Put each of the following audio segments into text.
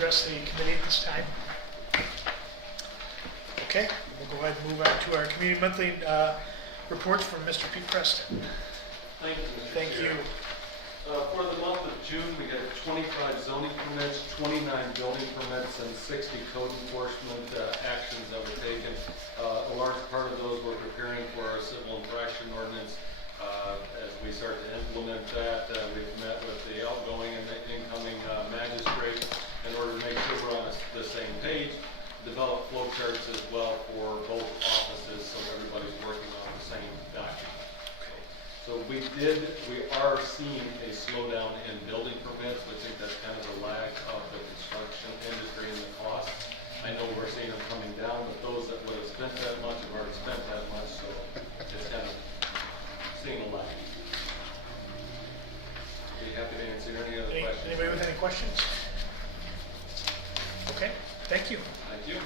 address the committee at this time? Okay, we'll go ahead and move on to our community monthly reports from Mr. Pete Preston. Thank you, Mr. Thank Chair. you. For the month of June, we had 25 zoning permits, 29 building permits, and 60 code enforcement actions that were taken. A large part of those were preparing for our civil infraction ordinance. As we start to implement that, we've met with the outgoing and the incoming magistrate in order to make sure we're on the same page, develop flow charts as well for both offices so everybody's working on the same document. So we are seeing a slowdown in building permits. I think that's kind of a lag of the construction industry and the costs. I know we're seeing them coming down, but those that would have spent that much have already spent that much, so it's kind of seeing a lag. Be happy to answer any other questions. Anybody with any questions? Okay, thank you. Thank you.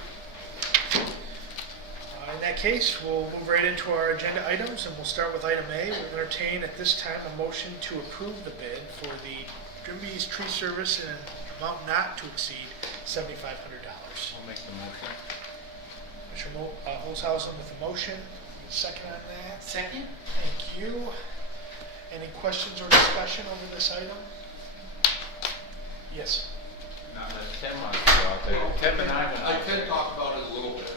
In that case, we'll move right into our agenda items, and we'll start with item A. We'll entertain at this time a motion to approve the bid for the Grimby's tree service in an amount not to exceed $7,500. I'll make the motion. Commissioner Holzhausen with the motion. Second on that. Second? Thank you. Any questions or discussion over this item? Yes. Not unless Tim wants to go out there. Well, Tim and I I can talk about it a little bit.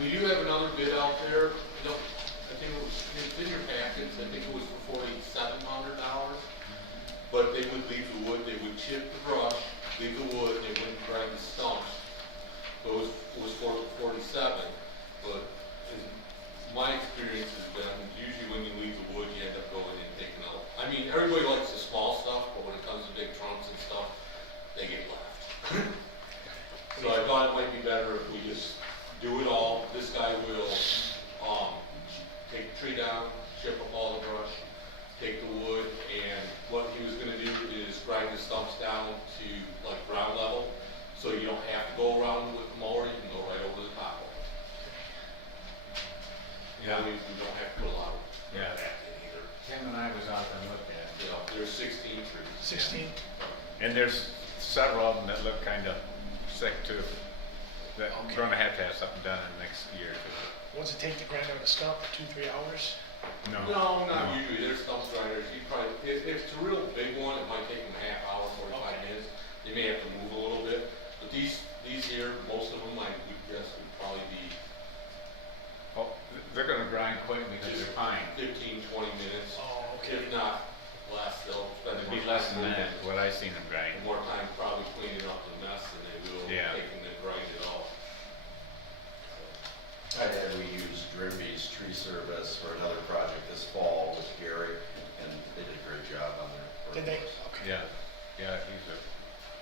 We do have another bid out there. I think it was, it's in your packets, I think it was for $4,700. But they would leave the wood, they would chip the brush, leave the wood, they wouldn't grind the stumps. So it was for $47. But my experience has been, usually when you leave the wood, you end up going and taking out. I mean, everybody likes the small stuff, but when it comes to big trunks and stuff, they get left. So I thought it might be better if we just do it all. This guy will take the tree down, chip up all the brush, take the wood, and what he was gonna do is grind the stumps down to like ground level, so you don't have to go around with the mower, you can go right over the top of it. Yeah. We don't have to put a lot of Yeah. that in either. Tim and I was out there and looked at it. You know, there's 16 trees. 16. And there's several of them that look kind of sick too. That we're gonna have something done in the next year or two. What's it take to grind out a stump? 2-3 hours? No, not usually. There's stump grinders. You probably, if it's a real big one, it might take them a half hour, 45 minutes. They may have to move a little bit. But these here, most of them, I would guess, would probably be Oh, they're gonna grind quick because they're pine. 15, 20 minutes. Oh, okay. If not less, they'll spend It'd more be less time than moving. that, what I seen them grind. More time probably cleaning up the mess than they will Yeah. taking the grind it all. I had we used Grimby's tree service for another project this fall with Gary, and they did a great job on their work. Did they? with us. Okay. Yeah, he's a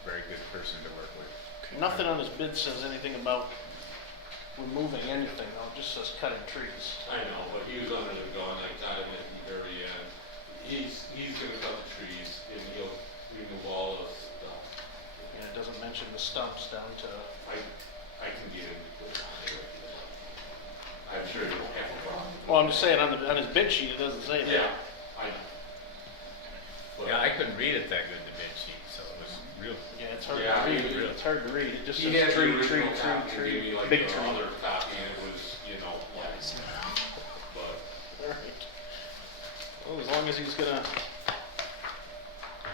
very good person to work with. Nothing on his bid says anything about removing anything, though, it just says cutting trees. I know, but he was under the gun. I got him at the very end. He's gonna cut the trees and he'll remove all the stuff. And it doesn't mention the stumps down to, I can get him to put it on there. I'm sure you don't have a problem. well, I'm just saying, on his bid sheet, it doesn't say that. Yeah, I know. But Yeah, I couldn't read it that good, the bid sheet, so it was real. Yeah, it's hard Yeah, to read, he- it's hard to read, it just he says had tree, the tree, original copy and gave me tree, like big the tree. other copy and it was, you know, like, but Alright. Well, as long as he's gonna,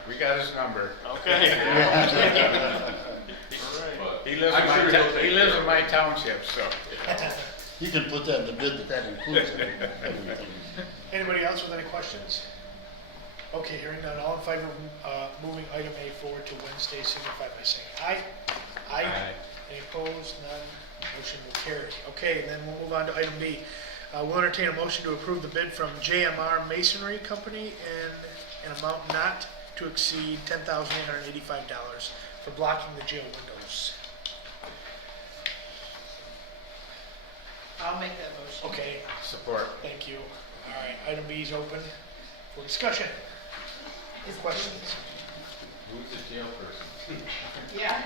We got his number. okay. Alright. But He lives I'm sure he'll take he lives care in of my it. township, so. You can put that in the bid that includes everything. Anybody else with any questions? Okay, hearing none. All in favor of moving item A forward to Wednesday, signify by saying aye. Aye. Any opposed? None. Motion will carry. Okay, then we'll move on to item B. We'll entertain a motion to approve the bid from JMR Masonry Company in an amount not to exceed $10,885 for blocking the jail windows. I'll make that motion. Okay, Support. thank you. All right, item B is open for discussion. Questions? Who's the jail person? Yeah.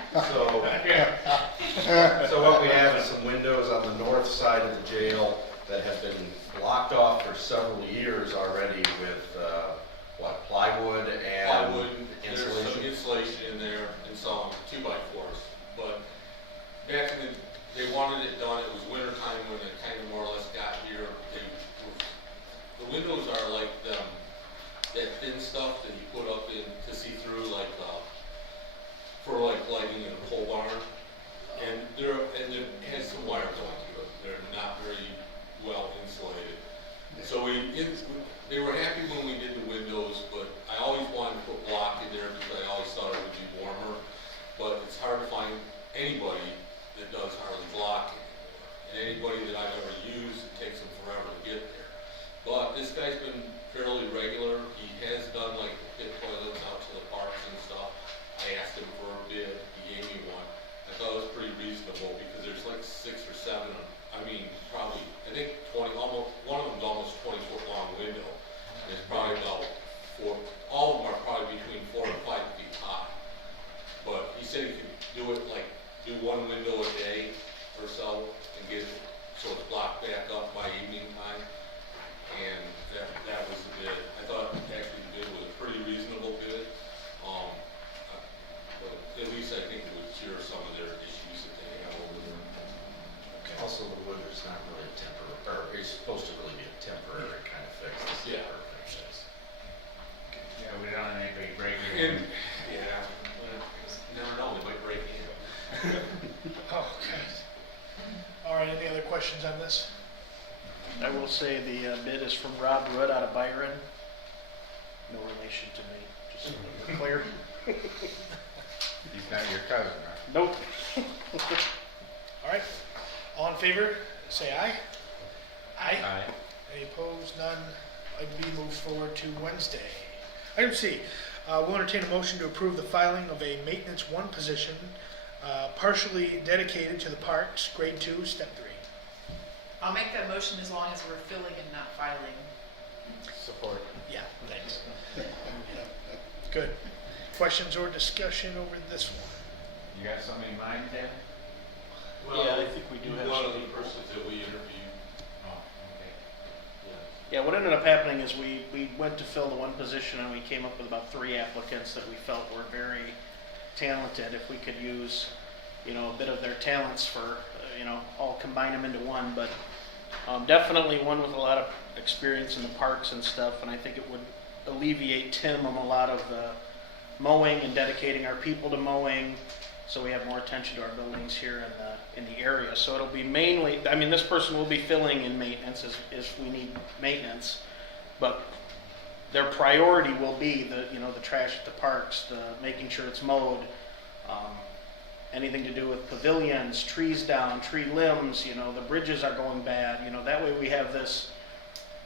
So what we have is some windows on the north side of the jail that have been blocked off for several years already with, plywood and plywood, there's some insulation. insulation in there and some 2x4s, but back in the, they wanted it done, it was winter time when it kind of more or less got here. The windows are like that thin stuff that you put up in to see through, like, for like lighting in a pole barn. And it has some wire going through it. They're not very well insulated. So they were happy when we did the windows, but I always wanted to put block in there because I always thought it would be warmer. But it's hard to find anybody that does hardly block anymore. And anybody that I've ever used, it takes them forever to get there. But this guy's been fairly regular. He has done like the pit toilets out to the parks and stuff. I asked him for a bid, he gave me one. I thought it was pretty reasonable because there's like 6 or 7, probably, I think 20, almost, one of them's almost 20-foot long window. It's probably about 4, all of them are probably between 4 and 5 feet high. But he said he could do it like, do one window a day or so and get it so it's blocked back up by evening time. And that was the bid. I thought actually the bid was a pretty reasonable bid. But at least I think it would cure some of their issues that they have over there. Also, the wood is not really a temporary, or it's supposed to really be a temporary kind of fix. This is Yeah. a permanent fix. Yeah, we don't want anybody breaking And, in. yeah, you never know, they might break in. Oh, okay. All right, any other questions on this? I will say the bid is from Rob Rudd out of Byron. No relation to me, just so we're clear. He's not your cousin, huh? Nope. All right, all in favor, say aye. Aye. Aye. Any opposed? None. Item B moves forward to Wednesday. Item C, we'll entertain a motion to approve the filing of a maintenance 1 position, partially dedicated to the parks, grade 2, step 3. I'll make that motion as long as we're filling and not filing. Support. Yeah, thanks. Good. Questions or discussion over this one? You got something in mind, Ted? Yeah, I think we do have One of some the people. persons that we interviewed, Oh, okay. yeah. Yeah, what ended up happening is we went to fill the 1 position and we came up with about 3 applicants that we felt were very talented. If we could use, a bit of their talents for, all combine them into one, but definitely one with a lot of experience in the parks and stuff, and I think it would alleviate Tim on a lot of the mowing and dedicating our people to mowing, so we have more attention to our buildings here in the area. So it'll be mainly, this person will be filling in maintenance if we need maintenance, but their priority will be the trash at the parks, making sure it's mowed, anything to do with pavilions, trees down, tree limbs, the bridges are going bad, that way we have this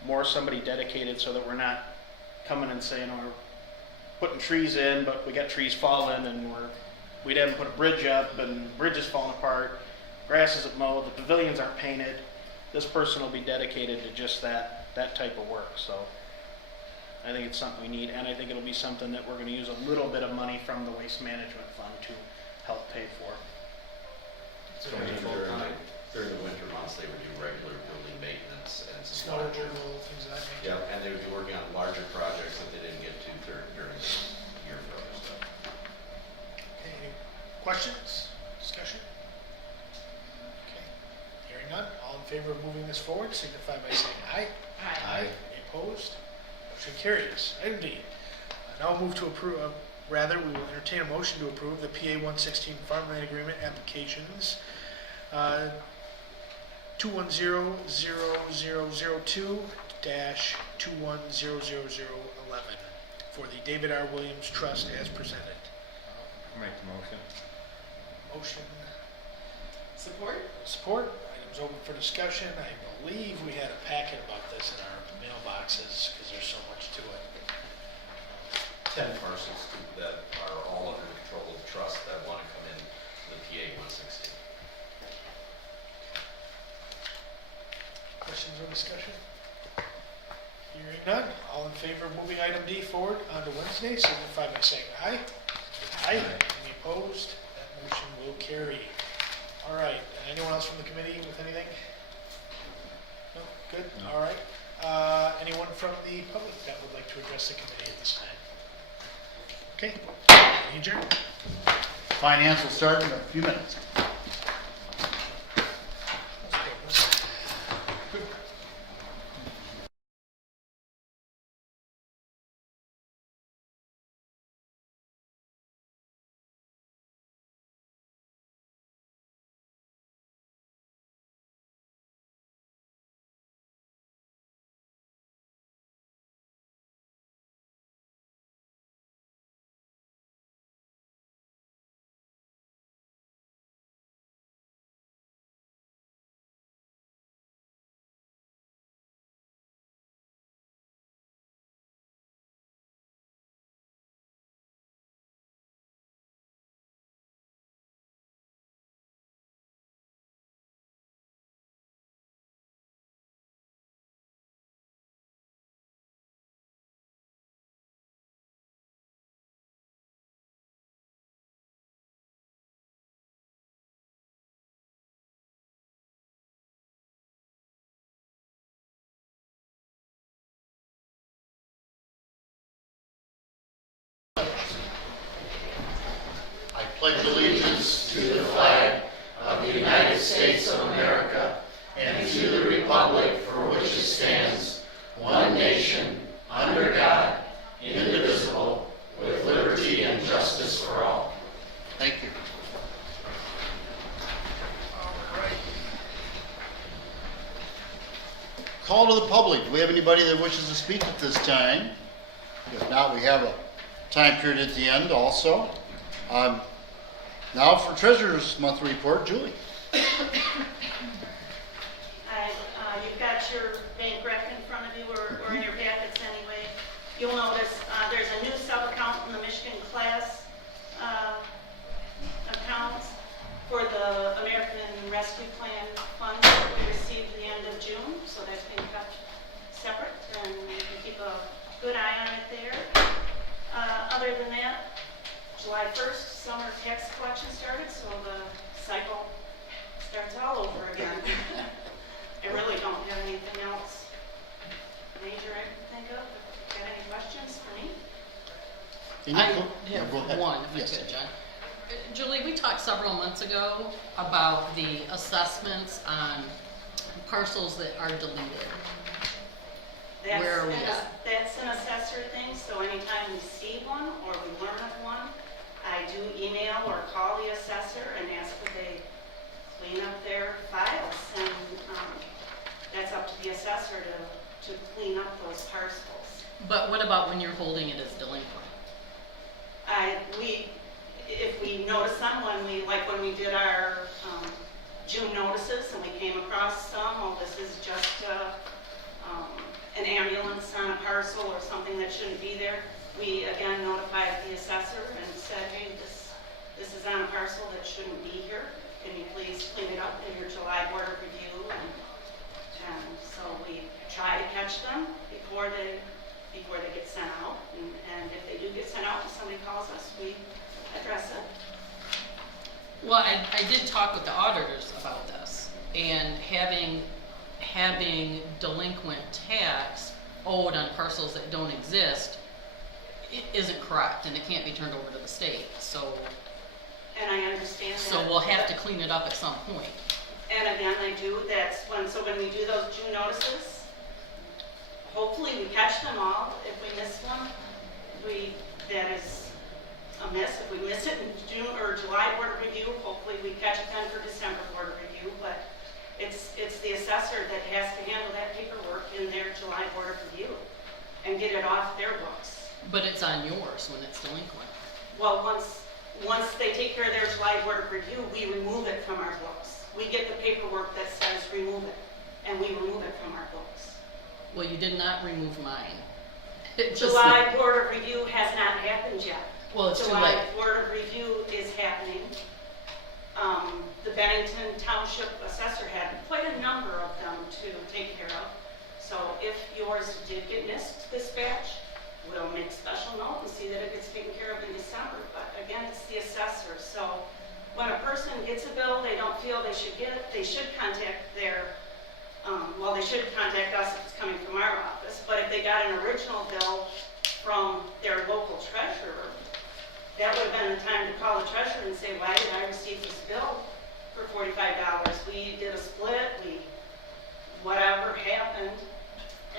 more somebody dedicated so that we're not coming and saying, we're putting trees in, but we got trees falling and we didn't put a bridge up and the bridge is falling apart, grass isn't mowed, the pavilions aren't painted. This person will be dedicated to just that type of work, so I think it's something we need, and I think it'll be something that we're going to use a little bit of money from the waste management fund to help pay for. So during the winter months, they would do regular building maintenance and some Snow larger. removal, things of that nature. Yeah, and they would be working on larger projects that they didn't get to during the year for other stuff. Okay, any questions, discussion? Okay, hearing none, all in favor of moving this forward, signify by saying aye. Aye. Any opposed? Motion carries. Item D. Now we'll move to approve, we will entertain a motion to approve the PA 116 farmland agreement applications 2100002-210011 for the David R. Williams Trust as presented. I'll make the motion. Motion, Support? support. Items open for discussion. I believe we had a packet about this in our mailboxes because there's so much to it. 10 parcels that are all under the control of the trust that want to come in the PA 116. Questions or discussion? Hearing none, all in favor of moving item D forward onto Wednesday, signify by saying aye. Aye. Any opposed? That motion will carry. All right, anyone else from the committee with anything? No, good, No. all right. Anyone from the public that would like to address the committee at this time? Okay, adjourn. Finance will start in a few minutes. pledge. I pledge allegiance to the flag of the United States of America and to the republic for which it stands, one nation, under God, indivisible, with liberty and justice for all. Thank you. Call to the public. Do we have anybody that wishes to speak at this time? If not, we have a time period at the end also. Now for Treasurer's Monthly Report, Julie. You've got your bank rec in front of you, or in your packets anyway. You'll notice there's a new sub-account in the Michigan class accounts for the American Rescue Plan funds that we received at the end of June, so that's been kept separate, and you can keep a good eye on it there. Other than that, July 1st, summer tax collection started, so the cycle starts all over again. I really don't have anything else major I can think of. Got any questions for me? I Go ahead. have one, if I Yes. could, John. Julie, we talked several months ago about the assessments on parcels that are deleted. Where are we at? That's an assessor thing, so anytime we see one or we learn of one, I do email or call the assessor and ask that they clean up their files, and that's up to the assessor to clean up those parcels. But what about when you're holding it as delinquent? If we notice someone, when we did our June notices and we came across some, this is just an ambulance on a parcel or something that shouldn't be there, we again notified the assessor and said, hey, this is on a parcel that shouldn't be here. Can you please clean it up in your July board of review? And so we try to catch them before they get sent out. And if they do get sent out and somebody calls us, we address it. Well, I did talk with the auditors about this, and having delinquent tax owed on parcels that don't exist isn't correct, and it can't be turned over to the state, so. And I understand that. So we'll have to clean it up at some point. And again, I do, when we do those June notices, hopefully we catch them all. If we miss one, that is a miss. If we miss it in June or July board of review, hopefully we catch it then for December board of review. But it's the assessor that has to handle that paperwork in their July board of review and get it off their books. But it's on yours when it's delinquent. Well, once they take care of their July board of review, we remove it from our books. We get the paperwork that says remove it, and we remove it from our books. Well, you did not remove mine. July board of review has not happened yet. Well, it's too July late. board of review is happening. The Bennington Township assessor had quite a number of them to take care of. So if yours did get missed this batch, we'll make special note and see that it gets taken care of in December. But again, it's the assessor. So when a person gets a bill they don't feel they should get, they should contact they should contact us if it's coming from our office. But if they got an original bill from their local treasurer, that would have been the time to call the treasurer and say, why did I receive this bill for $45? We did a split, whatever happened,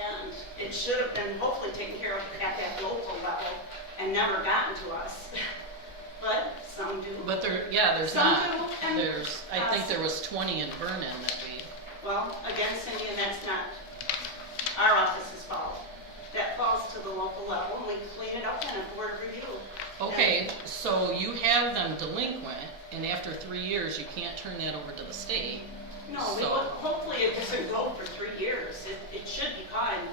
and it should have been hopefully taken care of at that local level and never gotten to us. But some do. But there's Some not. do, and, I think there was 20 in Vernon that we. well, again, Cindy, and that's not our office's fault. That falls to the local level, and we clean it up in a board review. Okay, so you have them delinquent, and after 3 years, you can't turn that over to the state. No, So- hopefully it doesn't go for 3 years. It should be caught in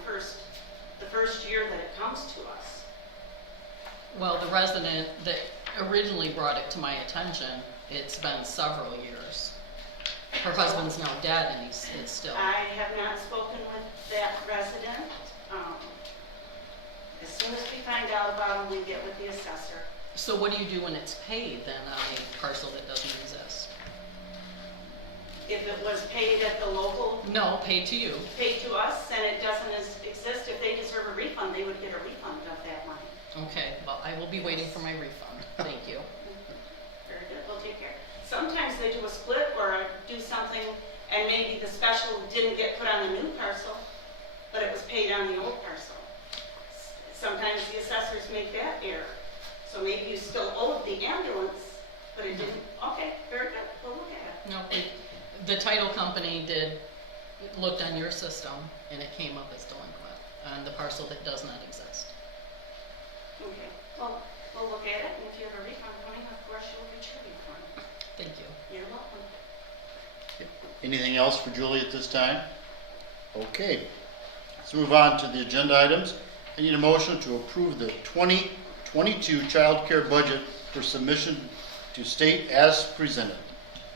the first year that it comes to us. Well, the resident that originally brought it to my attention, it's been several years. Her husband's now dead, and it's still. I have not spoken with that resident. As soon as we find out about them, we get with the assessor. So what do you do when it's paid then on a parcel that doesn't exist? If it was paid at the local, No, paid to you. paid to us, and it doesn't exist, if they deserve a refund, they would get a refund of that money. Okay, well, I will be waiting for my refund. Thank you. Very good, we'll take care. Sometimes they do a split or do something, and maybe the special didn't get put on the new parcel, but it was paid on the old parcel. Sometimes the assessors make that error. So maybe you still owed the ambulance, but it didn't. Okay, very good, we'll look at it. No, the title company looked on your system and it came up as delinquent on the parcel that does not exist. Okay, well, we'll look at it, and if you have a refund coming, of course, you'll get your refund. Thank you. You're welcome. Anything else for Julie at this time? Okay, let's move on to the agenda items. I need a motion to approve the 2022 child care budget for submission to state as presented.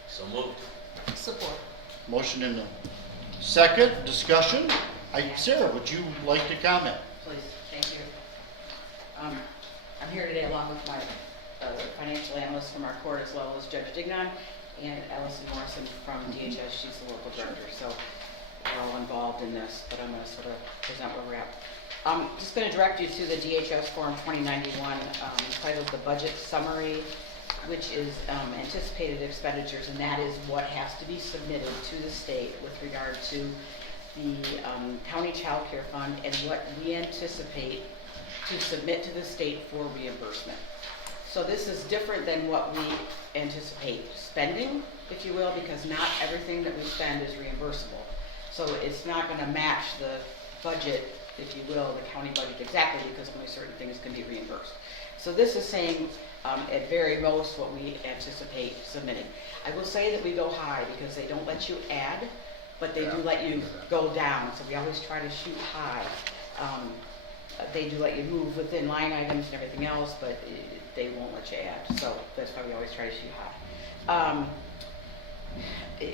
So moved. Support. Motion in the second, discussion. Sarah, would you like to comment? Please, thank you. I'm here today along with my financial analyst from our court, as well as Judge Dignan and Allison Morrison from DHS. She's the local director, so we're all involved in this, but I'm going to sort of present where we're at. I'm just going to direct you to the DHS Form 2091 entitled The Budget Summary, which is anticipated expenditures, and that is what has to be submitted to the state with regard to the county child care fund and what we anticipate to submit to the state for reimbursement. So this is different than what we anticipate spending, if you will, because not everything that we spend is reimbursable. So it's not going to match the budget, if you will, the county budget exactly, because only certain things can be reimbursed. So this is saying at very most what we anticipate submitting. I will say that we go high because they don't let you add, but they do let you go down. So we always try to shoot high. They do let you move within line items and everything else, but they won't let you add. So that's why we always try to shoot high.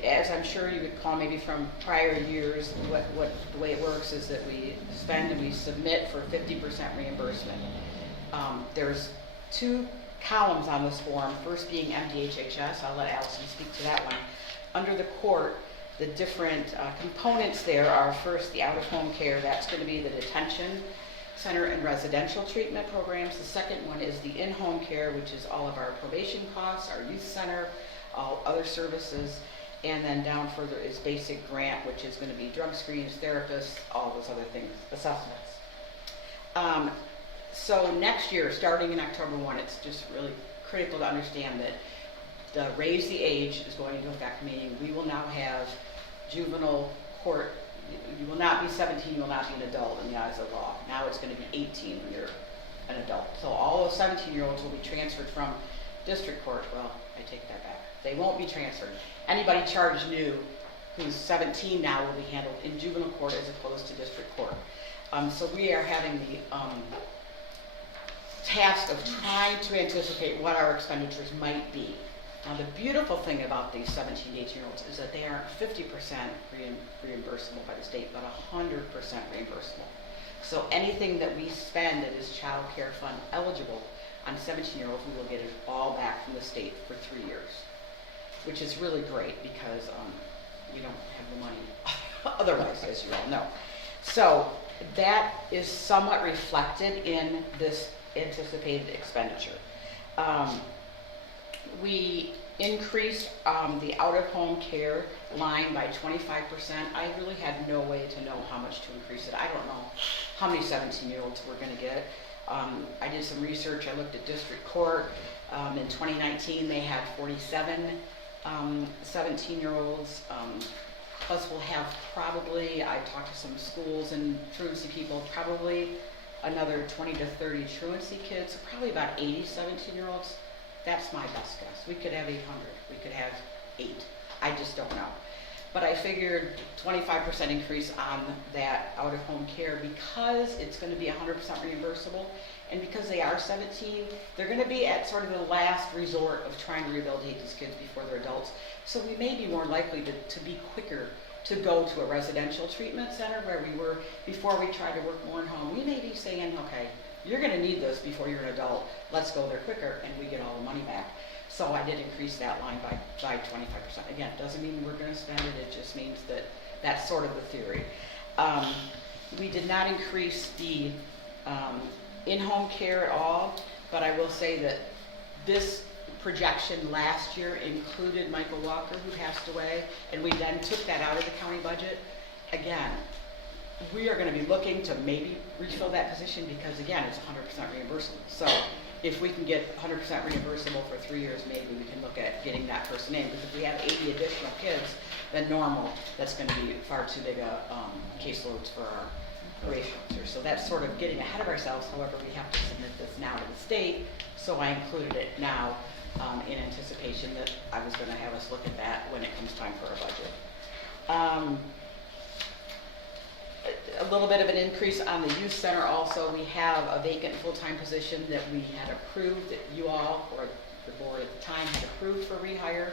As I'm sure you would call maybe from prior years, what the way it works is that we spend and we submit for 50% reimbursement. There's two columns on this form, first being MDHHS. I'll let Allison speak to that one. Under the court, the different components there are first the out-of-home care. That's going to be the detention center and residential treatment programs. The second one is the in-home care, which is all of our probation costs, our youth center, all other services. And then down further is basic grant, which is going to be drug screens, therapists, all those other things, assessments. So next year, starting in October 1, it's just really critical to understand that the raise the age is going into effect, meaning we will now have juvenile court. You will not be 17, you will not be an adult in the eyes of law. Now it's going to be 18 when you're an adult. So all those 17-year-olds will be transferred from district court. Well, I take that back. They won't be transferred. Anybody charged new who's 17 now will be handled in juvenile court as opposed to district court. So we are having the task of trying to anticipate what our expenditures might be. Now the beautiful thing about these 17 to 18-year-olds is that they aren't 50% reimbursable by the state, but 100% reimbursable. So anything that we spend that is child care fund eligible on 17-year-olds, we will get it all back from the state for 3 years, which is really great because we don't have the money otherwise, as you all know. So that is somewhat reflected in this anticipated expenditure. We increased the out-of-home care line by 25%. I really had no way to know how much to increase it. I don't know how many 17-year-olds we're going to get. I did some research. I looked at district court. In 2019, they had 47 17-year-olds. Plus, we'll have probably, I talked to some schools and truancy people, probably another 20 to 30 truancy kids, so probably about 80 17-year-olds. That's my best guess. We could have 800. We could have 8. I just don't know. But I figured 25% increase on that out-of-home care because it's going to be 100% reimbursable. And because they are 17, they're going to be at sort of the last resort of trying to rehabilitate these kids before they're adults. So we may be more likely to be quicker to go to a residential treatment center where we were before we tried to work more in home. We may be saying, okay, you're going to need this before you're an adult. Let's go there quicker, and we get all the money back. So I did increase that line by 25%. Again, it doesn't mean we're going to spend it. It just means that that's sort of the theory. We did not increase the in-home care at all, but I will say that this projection last year included Michael Walker, who passed away, and we then took that out of the county budget. Again, we are gonna be looking to maybe refill that position because again, it's 100% reimbursable. So if we can get 100% reimbursable for 3 years, maybe we can look at getting that person in. Because if we have 80 additional kids than normal, that's gonna be far too big a caseload for our probation officers. So that's sort of getting ahead of ourselves. However, we have to submit this now to the state. So I included it now in anticipation that I was gonna have us look at that when it comes time for our budget. A little bit of an increase on the youth center also. We have a vacant full-time position that we had approved, that you all, or the board at the time, had approved for rehire.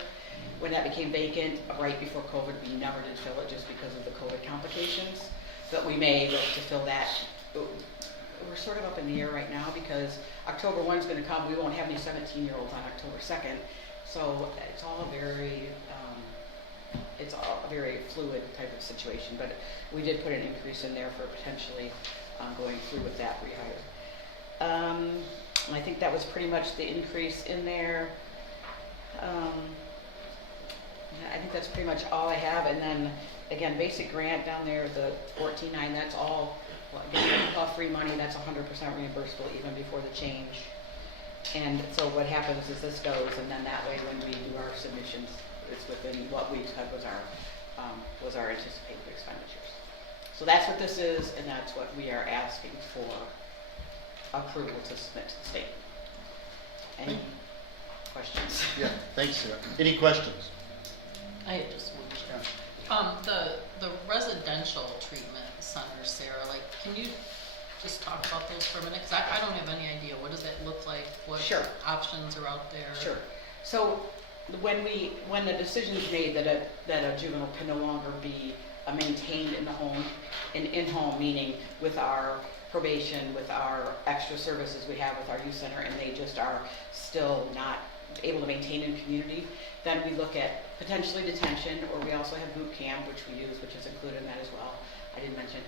When that became vacant, right before COVID, we never did fill it just because of the COVID complications. But we may look to fill that. We're sort of up in the air right now because October 1 is going to come. We won't have any 17-year-olds on October 2nd. So it's all a very fluid type of situation, but we did put an increase in there for potentially going through with that rehire. I think that was pretty much the increase in there. I think that's pretty much all I have. And then again, basic grant down there, the 14.9, that's all free money. That's 100% reimbursable even before the change. And so what happens is this goes, and then that way when we do our submissions, it's within what we said was our anticipated expenditures. So that's what this is, and that's what we are asking for approval to submit to the state. Any questions? Yeah, thanks, Sarah. Any questions? I had just one. The residential treatment centers, Sarah, like, can you just talk about those for a minute? Because I don't have any idea. What does it look like? What Sure. options are out there? Sure. So when the decision is made that a juvenile can no longer be maintained in the home, in-home, meaning with our probation, with our extra services we have with our youth center, and they just are still not able to maintain in community, then we look at potentially detention, or we also have boot camp, which we use, which is included in that as well. I didn't mention.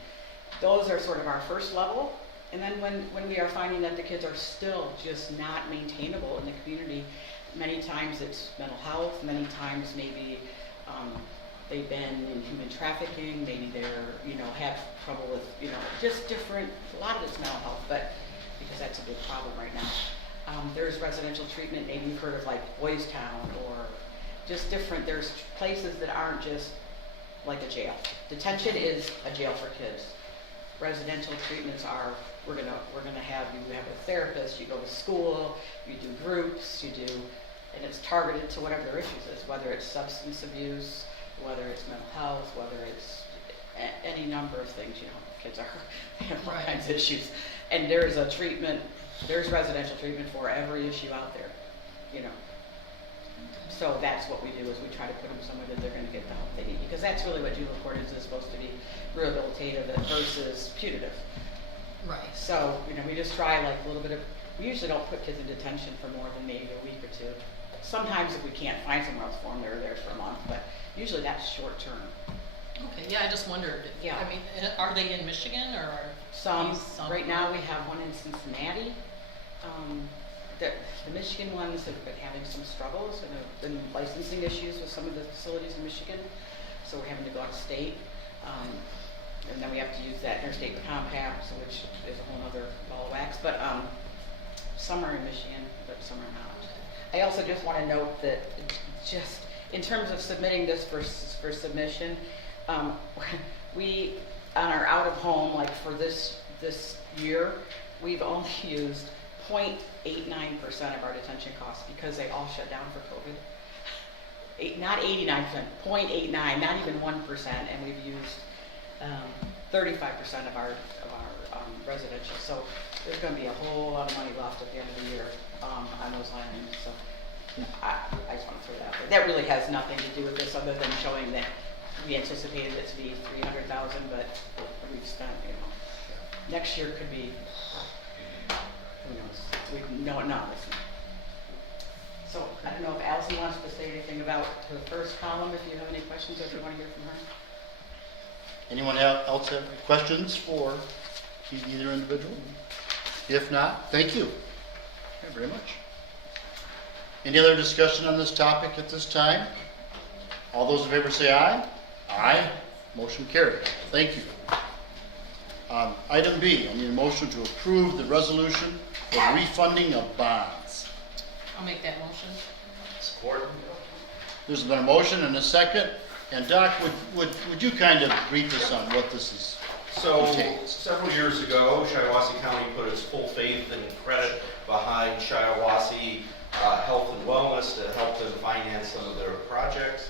Those are sort of our first level. And then when we are finding that the kids are still just not maintainable in the community, many times it's mental health, many times maybe they've been in human trafficking, maybe they're, have trouble with, just different, a lot of it's mental health, but because that's a big problem right now. There's residential treatment, maybe you've heard of like Boys Town, or just different, there's places that aren't just like a jail. Detention is a jail for kids. Residential treatments are, we're gonna have you have a therapist, you go to school, you do groups, and it's targeted to whatever their issues is, whether it's substance abuse, whether it's mental health, whether it's any number of things, kids have all Right. kinds of issues. And there's residential treatment for every issue out there, So that's what we do, is we try to put them somewhere that they're gonna get the help they need, because that's really what juvenile court is supposed to be, rehabilitative versus punitive. Right. So, we just try like a little bit of, we usually don't put kids in detention for more than maybe a week or two. Sometimes if we can't find somewhere else for them, they're there for a month, but usually that's short term. Okay, yeah, I just wondered. Yeah. I mean, are they in Michigan or? Some, right now we have one in Cincinnati. The Michigan ones have been having some struggles and have been licensing issues with some of the facilities in Michigan. So we're having to go out of state. And then we have to use that interstate compact, which is a whole other ball of wax. But some are in Michigan, but some are not. I also just want to note that just in terms of submitting this for submission, we, on our out of home, like for this year, we've only used 0.89% of our detention costs because they all shut down for COVID. Not 89%, 0.89, not even 1%, and we've used 35% of our residential. So there's going to be a whole lot of money left at the end of the year on those line items. So I just want to throw that out there. That really has nothing to do with this, other than showing that we anticipated it to be $300,000, but we've spent, next year could be, who knows? So I don't know if Allison wants to say anything about the first column, if you have any questions, or if you want to hear from her. Anyone else have questions for either individual? If not, thank you. Okay, very much. Any other discussion on this topic at this time? All those in favor say aye. Aye. Motion carried. Thank you. Item B, I need a motion to approve the resolution for refunding of bonds. I'll make that motion. Support? There's been a motion and a second. And Doc, would you kind of brief us on what this is? So, Contains. several years ago, Shiawassee County put its full faith and credit behind Shiawassee Health and Wellness to help them finance some of their projects.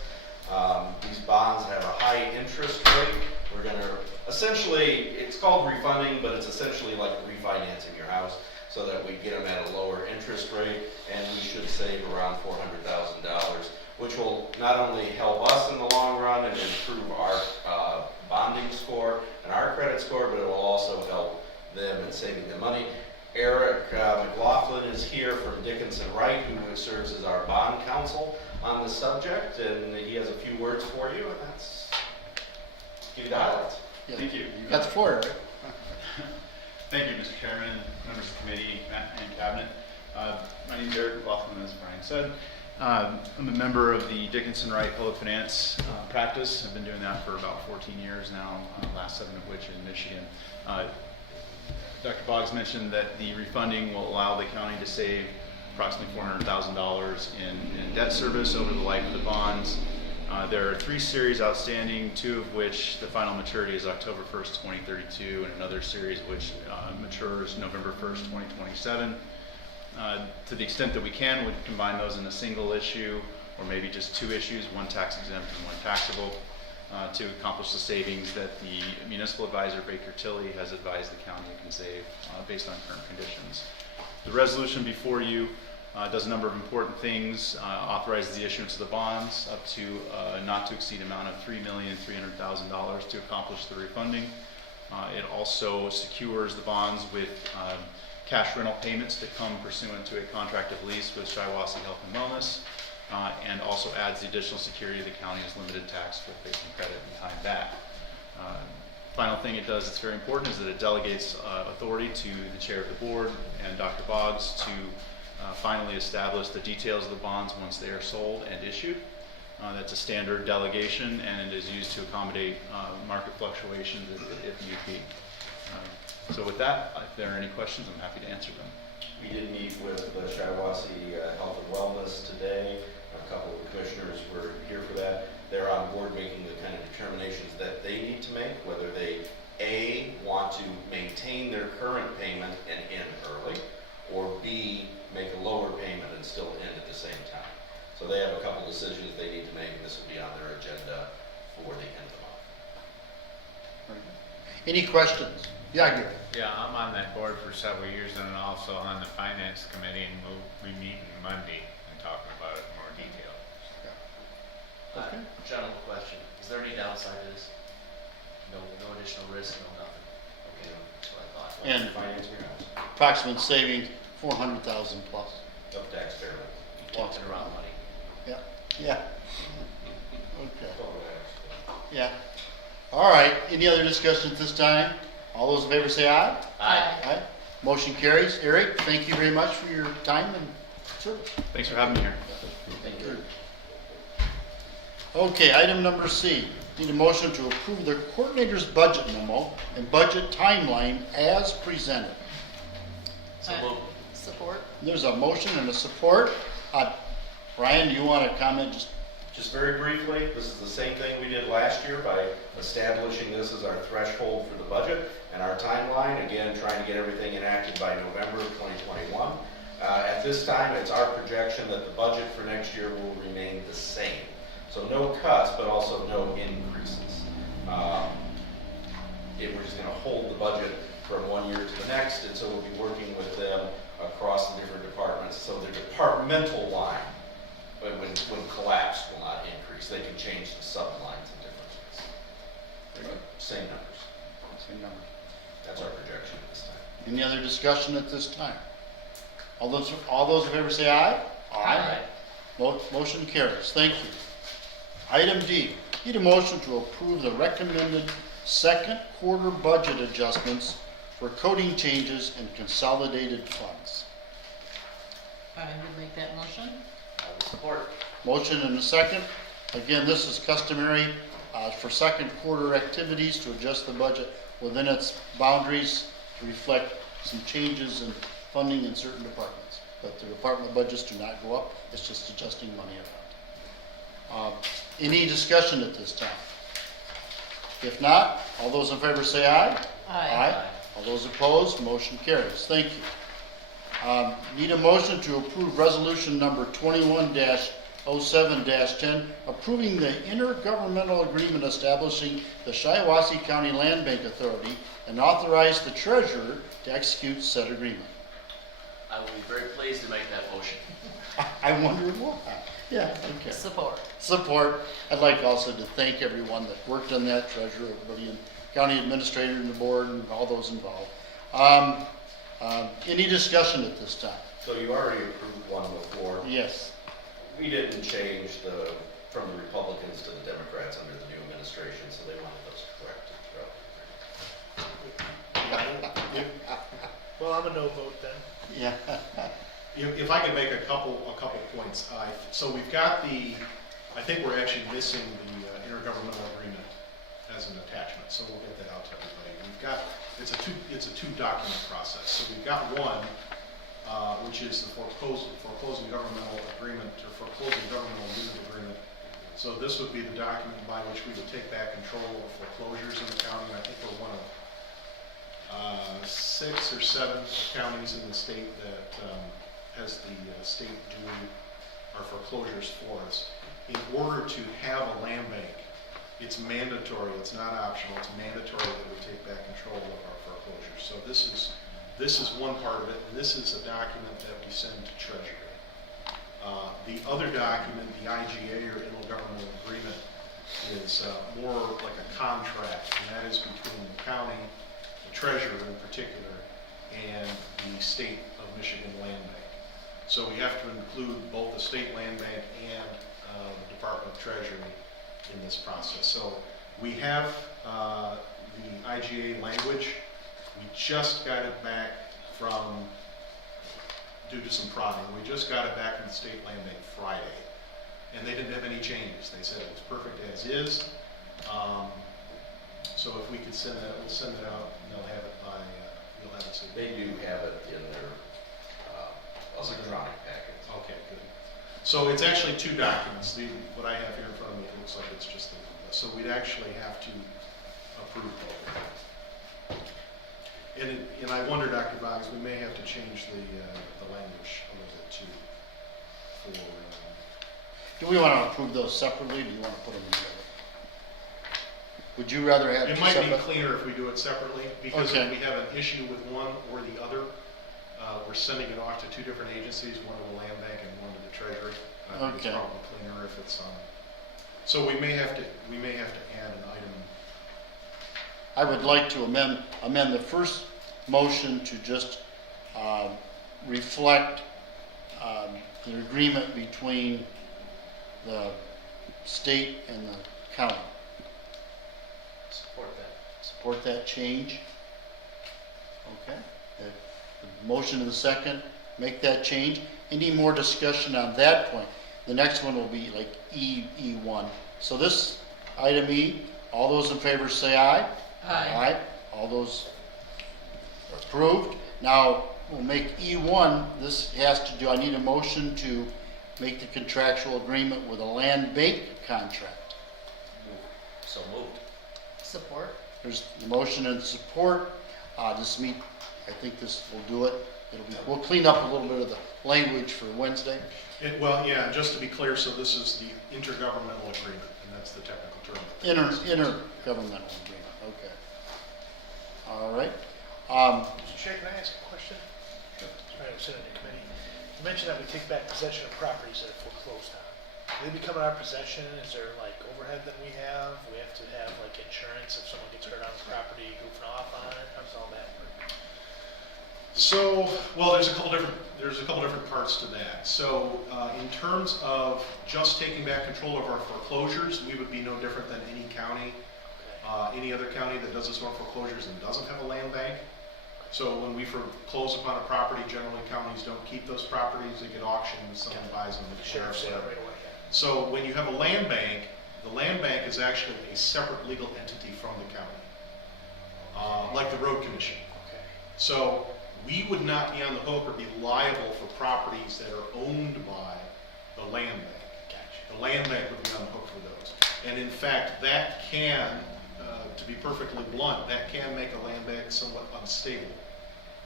These bonds have a high interest rate. We're going to, essentially, it's called refunding, but it's essentially like refinancing your house so that we get them at a lower interest rate, and we should save around $400,000, which will not only help us in the long run and improve our bonding score and our credit score, but it will also help them in saving them money. Eric McLaughlin is here from Dickinson Wright, who serves as our bond counsel on the subject, and he has a few words for you, and that's, you got it. Yeah. Thank you. You got the floor, Eric. Thank you, Mr. Chairman, members of the committee, and cabinet. My name is Eric McLaughlin, as Brian said. I'm a member of the Dickinson Wright Public Finance practice. I've been doing that for about 14 years now, last 7 of which in Michigan. Dr. Boggs mentioned that the refunding will allow the county to save approximately $400,000 in debt service over the life of the bonds. There are 3 series outstanding, 2 of which the final maturity is October 1st, 2032, and another series which matures November 1st, 2027. To the extent that we can, we'd combine those in a single issue, or maybe just 2 issues, one tax exempt and one taxable, to accomplish the savings that the municipal advisor, Baker Tilly, has advised the county can save based on current conditions. The resolution before you does a number of important things, authorizes the issuance of the bonds up to a not to exceed amount of $3,300,000 to accomplish the refunding. It also secures the bonds with cash rental payments that come pursuant to a contract of lease with Shiawassee Health and Wellness, and also adds the additional security of the county's limited tax full faith and credit behind that. Final thing it does that's very important is that it delegates authority to the chair of the board and Dr. Boggs to finally establish the details of the bonds once they are sold and issued. That's a standard delegation, and it is used to accommodate market fluctuations if need be. So with that, if there are any questions, I'm happy to answer them. We did meet with the Shiawassee Health and Wellness today. A couple of the commissioners were here for that. They're on board making the kind of determinations that they need to make, whether they, A, want to maintain their current payment and end early, or B, make a lower payment and still end at the same time. So they have a couple decisions they need to make, and this will be on their agenda for the end of the month. Any questions? Yeah, Gary. Yeah, I'm on that board for several years and also on the finance committee, and we'll be meeting Monday and talking about it in more detail. Okay. General question, is there any downside to this? No additional risk, no nothing? Okay, that's what I thought. And Finance your house, approximate savings, 400,000 plus. of taxpayer. Walking around money. Yeah. Yeah. Okay. That's all I ask. Yeah. All right. Any other discussion at this time? All those in favor say aye. Aye. Aye. Motion carries. Eric, thank you very much for your time and service. Thanks for having me here. Thank you. Okay, item number C. Need a motion to approve the coordinator's budget memo and budget timeline as presented. Support. There's a motion and a support. Brian, do you want to comment? Just very briefly, this is the same thing we did last year by establishing this as our threshold for the budget and our timeline. Again, trying to get everything enacted by November of 2021. At this time, it's our projection that the budget for next year will remain the same. So no cuts, but also no increases. We're just going to hold the budget from one year to the next, and so we'll be working with them across the different departments. So the departmental line, when collapsed, will not increase. They can change the sublines and differences. Same numbers. Same number. That's our projection at this time. Any other discussion at this time? All those in favor say aye. Aye. Motion carries. Thank you. Item D. Need a motion to approve the recommended second quarter budget adjustments for coding changes and consolidated funds. I would make that motion. I will support. Motion and a second. Again, this is customary for second quarter activities to adjust the budget within its boundaries to reflect some changes in funding in certain departments. But the department budgets do not go up, it's just adjusting money around. Any discussion at this time? If not, all those in favor say aye. Aye. All those opposed, motion carries. Thank you. Need a motion to approve resolution number 21-07-10, approving the intergovernmental agreement establishing the Shiawassee County Land Bank Authority and authorize the treasurer to execute said agreement. I will be very pleased to make that motion. I wonder why. Yeah, okay. Support. Support. I'd like also to thank everyone that worked on that, treasurer, everybody, and county administrator and the board and all those involved. Any discussion at this time? So you already approved one before. Yes. We didn't change from the Republicans to the Democrats under the new administration, so they wanted those corrected throughout. Well, I'm a no vote then. Yeah. If I could make a couple points. So we've got I think we're actually missing the intergovernmental agreement as an attachment, so we'll get that out to everybody. It's a two document process. So we've got one, which is the foreclosing governmental agreement or foreclosing governmental unit agreement. So this would be the document by which we would take back control of foreclosures in the county. I think we're one of 6 or 7 counties in the state that has the state doing our foreclosures for us. In order to have a land bank, it's mandatory, it's not optional, it's mandatory that we take back control of our foreclosures. So this is one part of it, and this is a document that we send to Treasury. The other document, the IGA or intergovernmental agreement, is more like a contract, and that is between the county, the treasurer in particular, and the state of Michigan Land Bank. So we have to include both the state land bank and the Department of Treasury in this process. So we have the IGA language. We just got it back due to some prodding. We just got it back from the state land bank Friday, and they didn't have any changes. They said it was perfect as is. So if we could send that, we'll send it out, and they'll have it by, you'll have it soon. They do have it in their electronic packets. Okay, good. So it's actually 2 documents. What I have here in front of me, it looks like it's just so we'd actually have to approve both. And I wonder, Dr. Boggs, we may have to change the language a little bit too. Do we want to approve those separately, or do you want to put them together? Would you rather have It two might be separate? cleaner if we do it separately, because Okay. if we have an issue with one or the other, we're sending it off to 2 different agencies, one to the land bank and one to the treasury. I think Okay. It's probably cleaner if it's on. So we may have to add an item. I would like to amend the first motion to just reflect the agreement between the state and the county. Support that. Support that change. Okay. The motion in the second, make that change. Any more discussion on that point? The next one will be like E1. So this item E, all those in favor say aye. Aye. All those approved. Now, we'll make E1, this has to do, I need a motion to make the contractual agreement with a land bank contract. So moved. Support. There's the motion and support. This meet, I think this will do it. We'll clean up a little bit of the language for Wednesday. Well, yeah, just to be clear, so this is the intergovernmental agreement, and that's the technical term. Intergovernmental agreement, okay. All right. Mr. Chair, can I ask a question? Sorry, I was sitting in the committee. You mentioned that we take back possession of properties that are foreclosed on. Do they become in our possession? Is there like overhead that we have? We have to have like insurance if someone gets hurt on the property, goofing off on it? How does all that work? So, well, there's a couple different parts to that. So, in terms of just taking back control of our foreclosures, we would be no different than any county, any other county that does its own foreclosures and doesn't have a land bank. So when we foreclose upon a property, generally counties don't keep those properties, they get auctioned, and someone buys them. The sheriff's sale right away. So when you have a land bank, the land bank is actually a separate legal entity from the county, like the road commission. Okay. So we would not be on the hook or be liable for properties that are owned by the land bank. Gotcha. The land bank would be on the hook for those. And in fact, that can, to be perfectly blunt, that can make a land bank somewhat unstable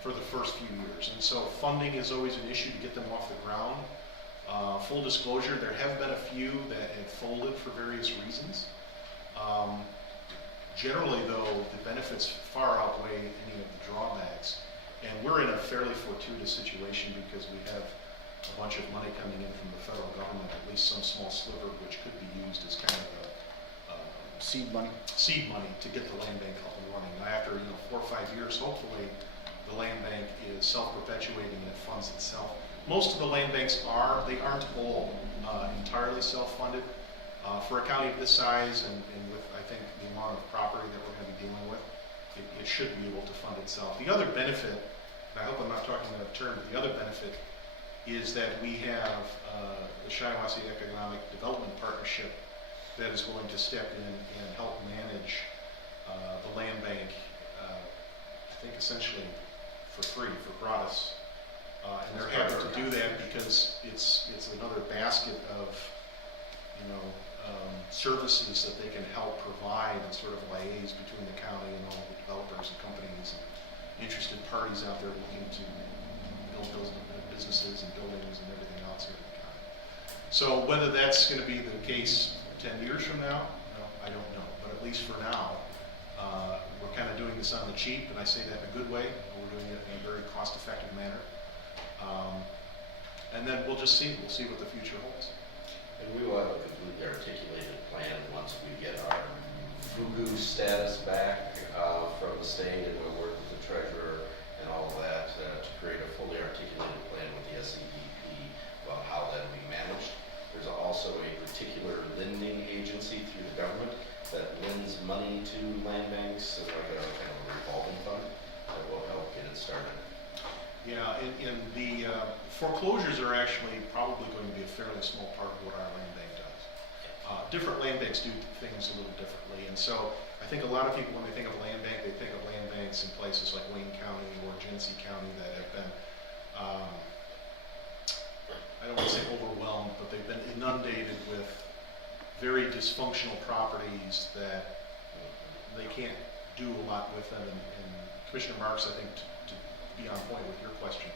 for the first few years. And so funding is always an issue to get them off the ground. Full disclosure, there have been a few that have folded for various reasons. Generally though, the benefits far outweigh any of the drawbacks. And we're in a fairly fortuitous situation because we have a bunch of money coming in from the federal government, at least some small sliver, which could be used as kind of a Seed money. seed money to get the land bank up and running. Now, after 4 or 5 years, hopefully, the land bank is self-perpetuating and it funds itself. Most of the land banks they aren't all entirely self-funded. For a county of this size and with, I think, the amount of property that we're going to be dealing with, it should be able to fund itself. The other benefit, and I hope I'm not talking out of turn, but the other benefit is that we have the Shiawassee Economic Development Partnership that is willing to step in and help manage the land bank, I think essentially for free, for gratis. And they're happy to do that because it's another basket of services that they can help provide and sort of liaise between the county and all the developers and companies and interested parties out there looking to build those businesses and buildings and everything else here in the county. So whether that's going to be the case 10 years from now, I don't know. But at least for now, we're kind of doing this on the cheap, and I say that in a good way. We're doing it in a very cost-effective manner. And then we'll just see. We'll see what the future holds. And we will have a completely articulated plan once we get our FUGU status back from the state, and we'll work with the treasurer and all of that to create a fully articulated plan with the SEDP about how that will be managed. There's also a particular lending agency through the government that lends money to land banks, like a kind of a revolving fund that will help get it started. Yeah, and the foreclosures are actually probably going to be a fairly small part of what our land bank does. Different land banks do things a little differently, and so I think a lot of people, when they think of land bank, they think of land banks in places like Wayne County or Genesee County that have been, I don't want to say overwhelmed, but they've been inundated with very dysfunctional properties that they can't do a lot with them. And Commissioner Marks, I think, to be on point with your question,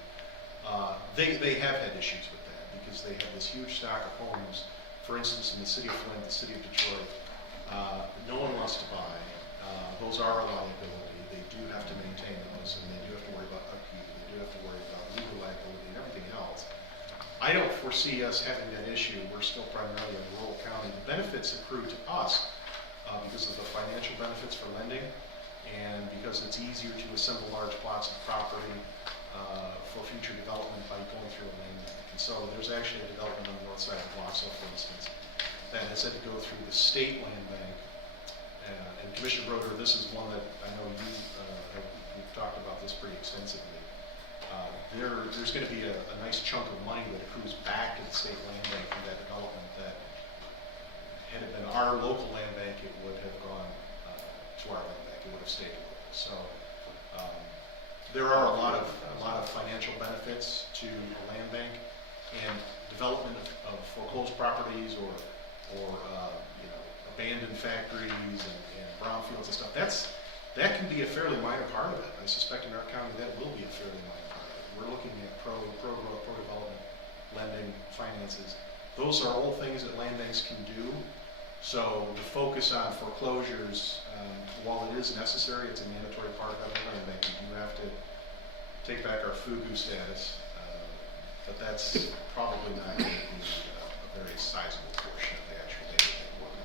they have had issues with that because they have this huge stock of homes. For instance, in the city of Flint, the city of Detroit, no one wants to buy. Those are a liability. They do have to maintain those, and they do have to worry about upkeep. They do have to worry about legal liability and everything else. I don't foresee us having that issue. We're still primarily a rural county. The benefits accrue to us because of the financial benefits for lending, and because it's easier to assemble large plots of property for future development by going through a land bank. And so there's actually a development on the north side of Wausau, for instance, that has had to go through the state land bank. And Commissioner Broder, this is one that I know you've talked about this pretty extensively. There's going to be a nice chunk of money that accrues back to the state land bank from that development that, had it been our local land bank, it would have gone to our land bank. It would have stayed local. So there are a lot of financial benefits to a land bank, and development of foreclosed properties or abandoned factories and brownfields and stuff. That can be a fairly minor part of it. I suspect in our county that will be a fairly minor part of it. We're looking at pro-growth, pro-development, lending, finances. Those are all things that land banks can do. So the focus on foreclosures, while it is necessary, it's a mandatory part of the land bank. We do have to take back our FUGU status, but that's probably not going to be a very sizable portion of the actual day-to-day work.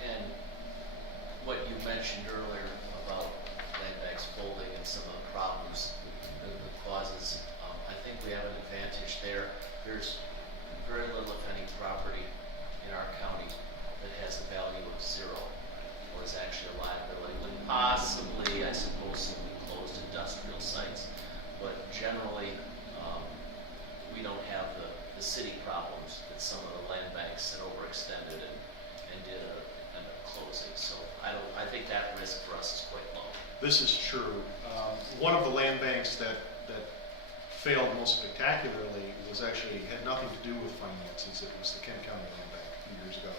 And what you mentioned earlier about land banks folding and some of the problems, the causes, I think we have an advantage there. There's very little, if any, property in our county that has a value of zero or is actually a liability. When possibly, I suppose, we close some of the land banks that overextended and did end up closing. So I think that risk for us is quite low. This is true. One of the land banks that failed most spectacularly had nothing to do with finances. It was the Kent County Land Bank a few years ago.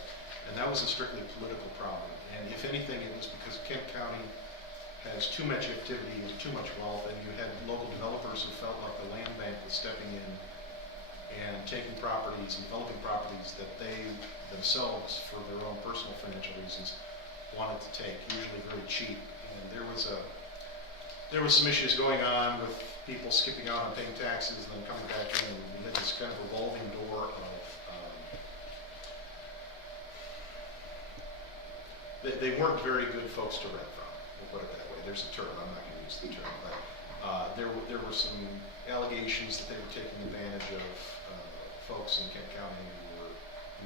And that was a strictly political problem. And if anything, it was because Kent County has too much activity and too much wealth, and you had local developers who felt like the land bank was stepping in and taking properties and developing properties that they themselves, for their own personal financial reasons, wanted to take, usually very cheap. And there was some issues going on with people skipping out on paying taxes and then coming back in, and we had this kind of revolving door of they weren't very good folks to rent from. We'll put it that way. There's a term. I'm not going to use the term, but there were some allegations that they were taking advantage of folks in Kent County who were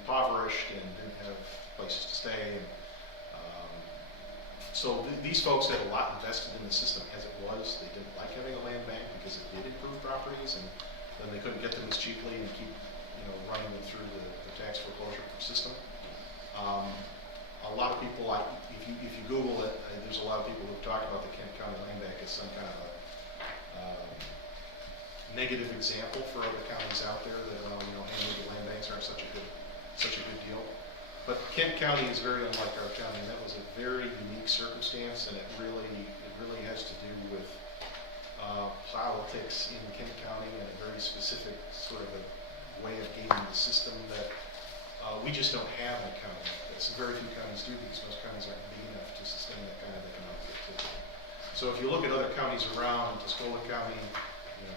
impoverished and didn't have places to stay. And, so these folks had a lot invested in the system as it was. They didn't like having a land bank because it did improve properties, and then they couldn't get them as cheaply and keep running them through the tax foreclosure system. A lot of people, if you Google it, there's a lot of people who've talked about the Kent County Land Bank as some kind of a negative example for other counties out there that the land banks aren't such a good deal. But Kent County is very unlike our county, and that was a very unique circumstance, and it really has to do with politics in Kent County and a very specific sort of a way of gaming the system that we just don't have in a county. Very few counties do because most counties aren't big enough to sustain that kind of economic activity. So if you look at other counties around, Tuscola County,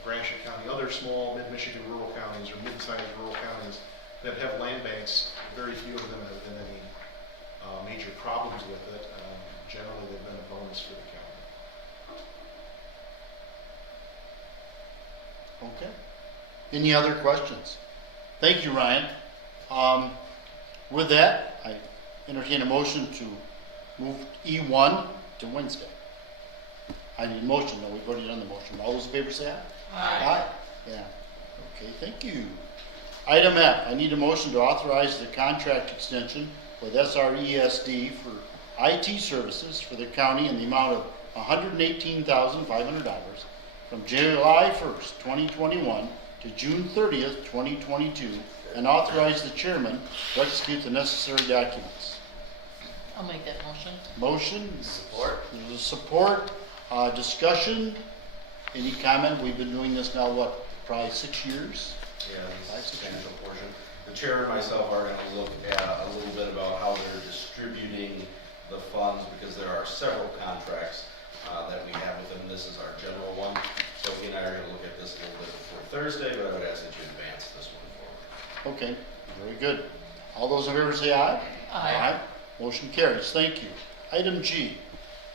Gratiot County, other small mid-Michigan rural counties or mid-sized rural counties that have land banks, very few of them have been any major problems with it. Generally, they've been a bonus for the county. Okay. Any other questions? Thank you, Ryan. With that, I entertain a motion to move E1 to Wednesday. I need a motion. No, we've already done the motion. All those in favor say aye. Aye. Yeah. Okay, thank you. Item F, I need a motion to authorize the contract extension with SRESD for IT services for the county in the amount of $118,500 from July 1st, 2021 to June 30th, 2022, and authorize the chairman to execute the necessary documents. I'll make that motion. Motion. Support. There's a support. Discussion. Any comment? We've been doing this now, what, probably 6 years? Yeah, the substantial portion. The chair and myself are going to look at a little bit about how they're distributing the funds, because there are several contracts that we have with them. This is our general one. Sophie and I are going to look at this a little bit before Thursday, but I would ask that you advance this one forward. Okay, very good. All those in favor say aye. Aye. Motion carries. Thank you. Item G,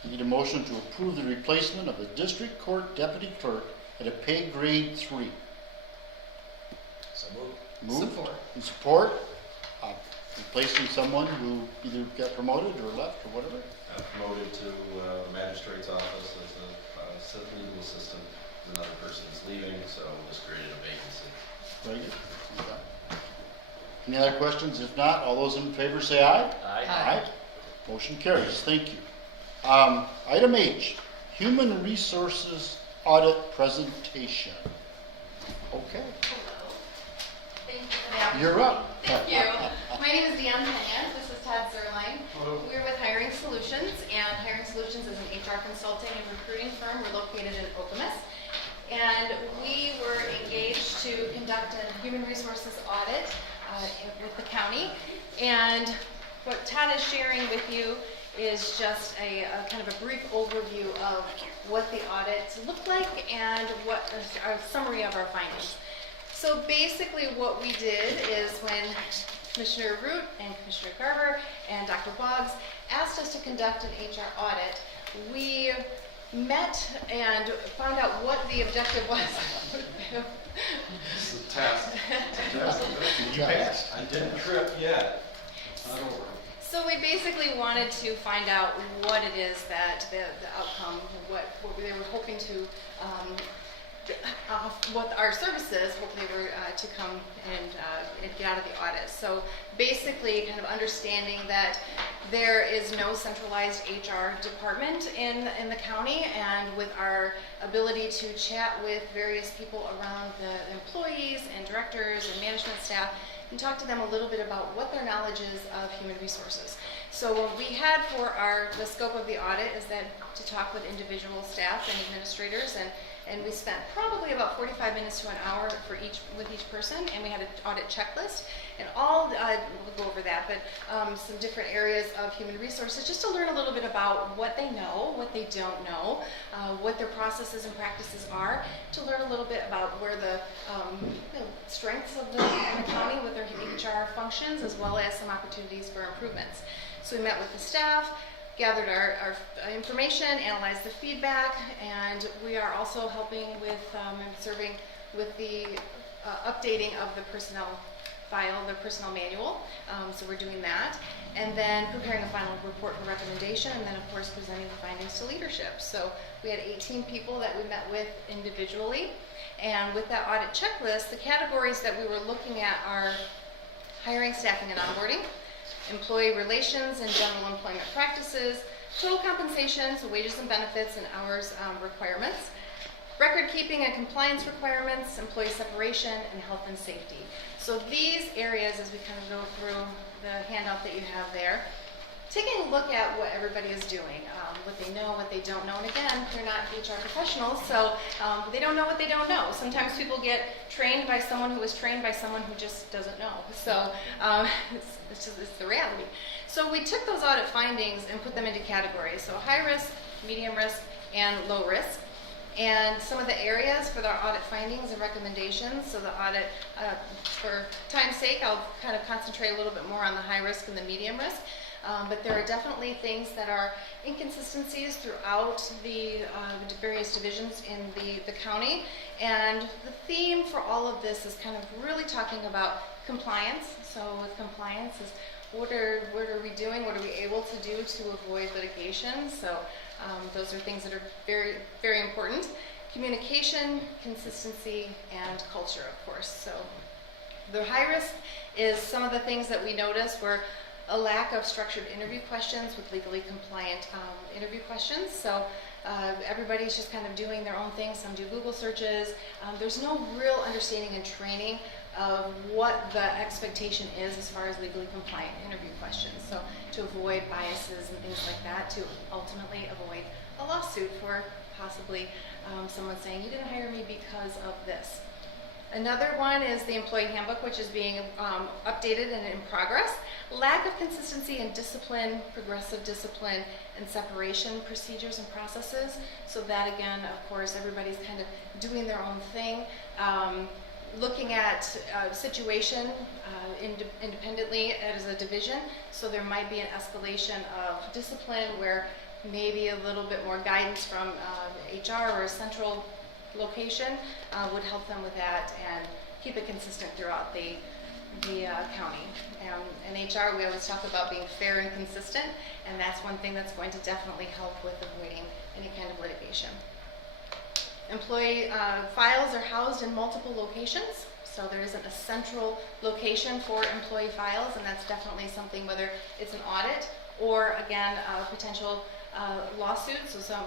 I need a motion to approve the replacement of the district court deputy clerk at a pay grade 3. So moved. Move. Support. And support. Replacing someone who either got promoted or left or whatever. Promoted to the magistrate's office as a legal assistant. Another person is leaving, so this created a vacancy. Very good. Okay. Any other questions? If not, all those in favor say aye. Aye. Motion carries. Thank you. Item H, Human Resources Audit Presentation. Okay. Thank you for the opportunity. You're up. Thank you. My name is Deanne Pena. This is Todd Zerline. We're with Hiring Solutions, and Hiring Solutions is an HR consulting and recruiting firm. We're located in Okemos. And we were engaged to conduct a human resources audit with the county. And what Todd is sharing with you is just a kind of a brief overview of what the audits look like and what a summary of our findings. So basically what we did is when Commissioner Root and Commissioner Garber and Dr. Boggs asked us to conduct an HR audit, we met and found out what the objective was. This is a test. You passed. I didn't trip yet. Not over. So we basically wanted to find out what it is that the outcome, what they were hoping to what our services, hopefully were to come and get out of the audit. So basically kind of understanding that there is no centralized HR department in the county, and with our ability to chat with various people around the employees and directors and management staff and talk to them a little bit about what their knowledge is of human resources. So what we had for the scope of the audit is that to talk with individual staff and administrators, and we spent probably about 45 minutes to an hour with each person, and we had an audit checklist, and we'll go over that, but some different areas of human resources, just to learn a little bit about what they know, what they don't know, what their processes and practices are, to learn a little bit about where the strengths of the county with their HR functions, as well as some opportunities for improvements. So we met with the staff, gathered our information, analyzed the feedback, and we are also helping with and serving with the updating of the personnel file, the personnel manual. So we're doing that, and then preparing a final report for recommendation, and then of course presenting the findings to leadership. So we had 18 people that we met with individually, and with that audit checklist, the categories that we were looking at are hiring, staffing, and onboarding, employee relations and general employment practices, total compensation, so wages and benefits and hours requirements, record keeping and compliance requirements, employee separation, and health and safety. So these areas, as we kind of go through the handout that you have there, taking a look at what everybody is doing, what they know, what they don't know. And again, they're not HR professionals, so they don't know what they don't know. Sometimes people get trained by someone who was trained by someone who just doesn't know. So it's the reality. So we took those audit findings and put them into categories. So high risk, medium risk, and low risk. And some of the areas for the audit findings and recommendations. So the audit, for time's sake, I'll kind of concentrate a little bit more on the high risk and the medium risk. But there are definitely things that are inconsistencies throughout the various divisions in the county. And the theme for all of this is kind of really talking about compliance. So with compliance is what are we doing? What are we able to do to avoid litigation? So those are things that are very, very important. Communication, consistency, and culture, of course. So the high risk is some of the things that we noticed were a lack of structured interview questions with legally compliant interview questions. So everybody's just kind of doing their own thing. Some do Google searches. There's no real understanding and training of what the expectation is as far as legally compliant interview questions. So to avoid biases and things like that, to ultimately avoid a lawsuit for possibly someone saying, you didn't hire me because of this. Another one is the employee handbook, which is being updated and in progress. Lack of consistency in discipline, progressive discipline, and separation procedures and processes. So that again, of course, everybody's kind of doing their own thing. Looking at situation independently as a division. So there might be an escalation of discipline where maybe a little bit more guidance from HR or a central location would help them with that and keep it consistent throughout the county. In HR, we always talk about being fair and consistent, and that's one thing that's going to definitely help with avoiding any kind of litigation. Employee files are housed in multiple locations, so there isn't a central location for employee files, and that's definitely something, whether it's an audit or, again, a potential lawsuit, so some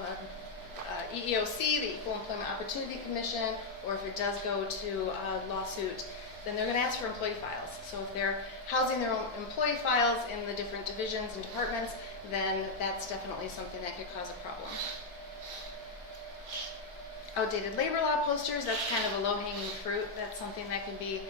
EEOC, the Equal Employment Opportunity Commission, or if it does go to a lawsuit, then they're going to ask for employee files. So if they're housing their own employee files in the different divisions and departments, then that's definitely something that could cause a problem. Outdated labor law posters, that's kind of a low-hanging fruit. That's something that can be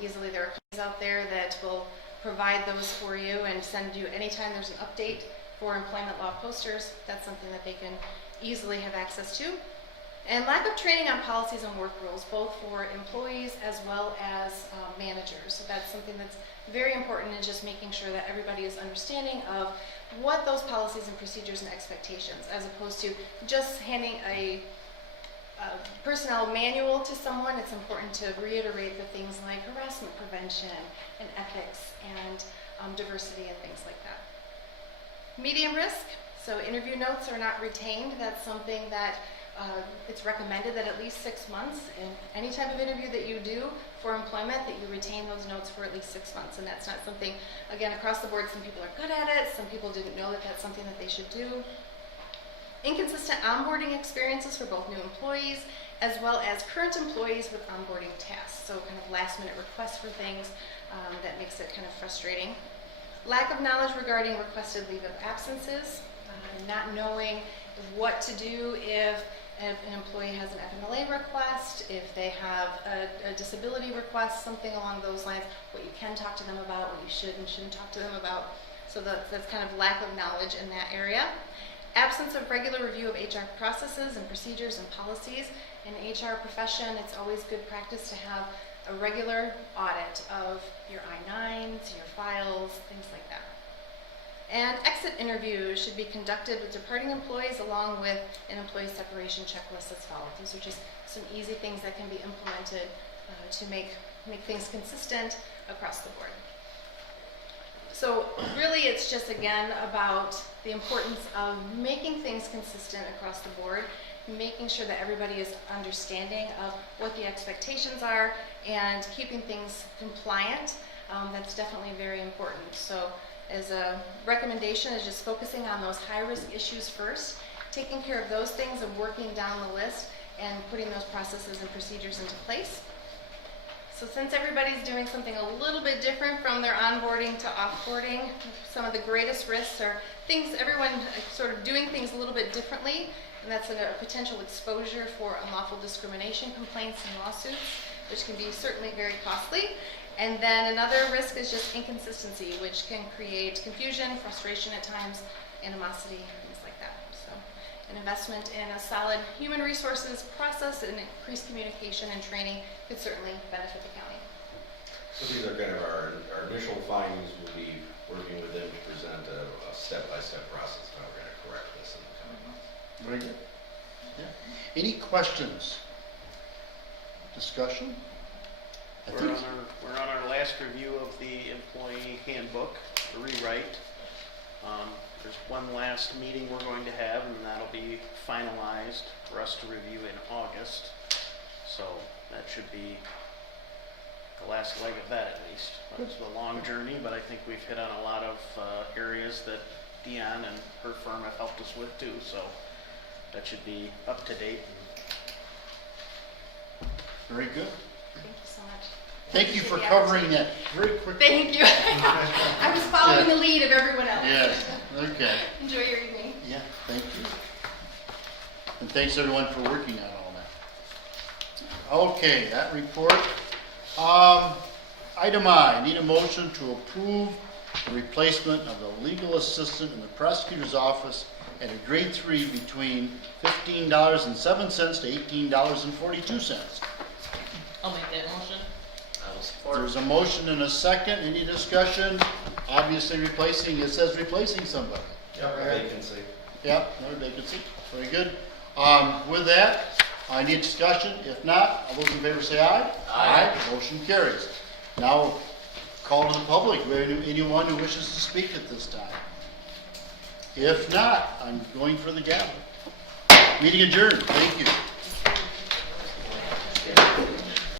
easily, there are companies out there that will provide those for you and send you anytime there's an update for employment law posters. That's something that they can easily have access to. And lack of training on policies and work rules, both for employees as well as managers. So that's something that's very important in just making sure that everybody is understanding of what those policies and procedures and expectations, as opposed to just handing a personnel manual to someone. It's important to reiterate the things like harassment prevention and ethics and diversity and things like that. Medium risk, so interview notes are not retained. That's something that it's recommended that at least 6 months in any type of interview that you do for employment, that you retain those notes for at least 6 months. And that's not something, again, across the board, some people are good at it, some people didn't know that that's something that they should do. Inconsistent onboarding experiences for both new employees as well as current employees with onboarding tasks. So kind of last minute requests for things, that makes it kind of frustrating. Lack of knowledge regarding requested leave of absences, not knowing what to do if an employee has an FMLA request, if they have a disability request, something along those lines, what you can talk to them about, what you should and shouldn't talk to them about. So that's kind of lack of knowledge in that area. Absence of regular review of HR processes and procedures and policies. In the HR profession, it's always good practice to have a regular audit of your I-9s, your files, things like that. And exit interviews should be conducted with departing employees along with an employee separation checklist that's followed. These are just some easy things that can be implemented to make things consistent across the board. So really it's just again about the importance of making things consistent across the board, making sure that everybody is understanding of what the expectations are and keeping things compliant. That's definitely very important. So as a recommendation is just focusing on those high-risk issues first, taking care of those things and working down the list and putting those processes and procedures into place. So since everybody's doing something a little bit different from their onboarding to offboarding, some of the greatest risks are things, everyone sort of doing things a little bit differently, and that's a potential exposure for unlawful discrimination complaints and lawsuits, which can be certainly very costly. And then another risk is just inconsistency, which can create confusion, frustration at times, animosity, things like that. So an investment in a solid human resources process and increased communication and training could certainly benefit the county. So these are kind of our initial findings. We'll be working with them to present a step-by-step process how we're going to correct this in the coming months. Very good. Yeah. Any questions? Discussion? We're on our last review of the employee handbook, the rewrite. There's one last meeting we're going to have, and that'll be finalized for us to review in August. So that should be the last leg of that at least. It's a long journey, but I think we've hit on a lot of areas that Dion and her firm have helped us with too. So that should be up to date. Very good. Thank you so much. Thank you for covering that very quickly. Thank you. I was following the lead of everyone else. Yes, okay. Enjoy your evening. Yeah, thank you. And thanks everyone for working on all that. Okay, that report. Item I, need a motion to approve the replacement of the legal assistant in the prosecutor's office at a grade 3 between $15.07 to $18.42. I'll make that motion. I will support. There's a motion and a second. Any discussion? Obviously replacing, it says replacing somebody. Yep, vacancy. Yep, no vacancy. Very good. With that, I need discussion. If not, all those in favor say aye. Aye. Motion carries. Now, call to the public. Do we have anyone who wishes to speak at this time? If not, I'm going for the gavel. Meeting adjourned. Thank you.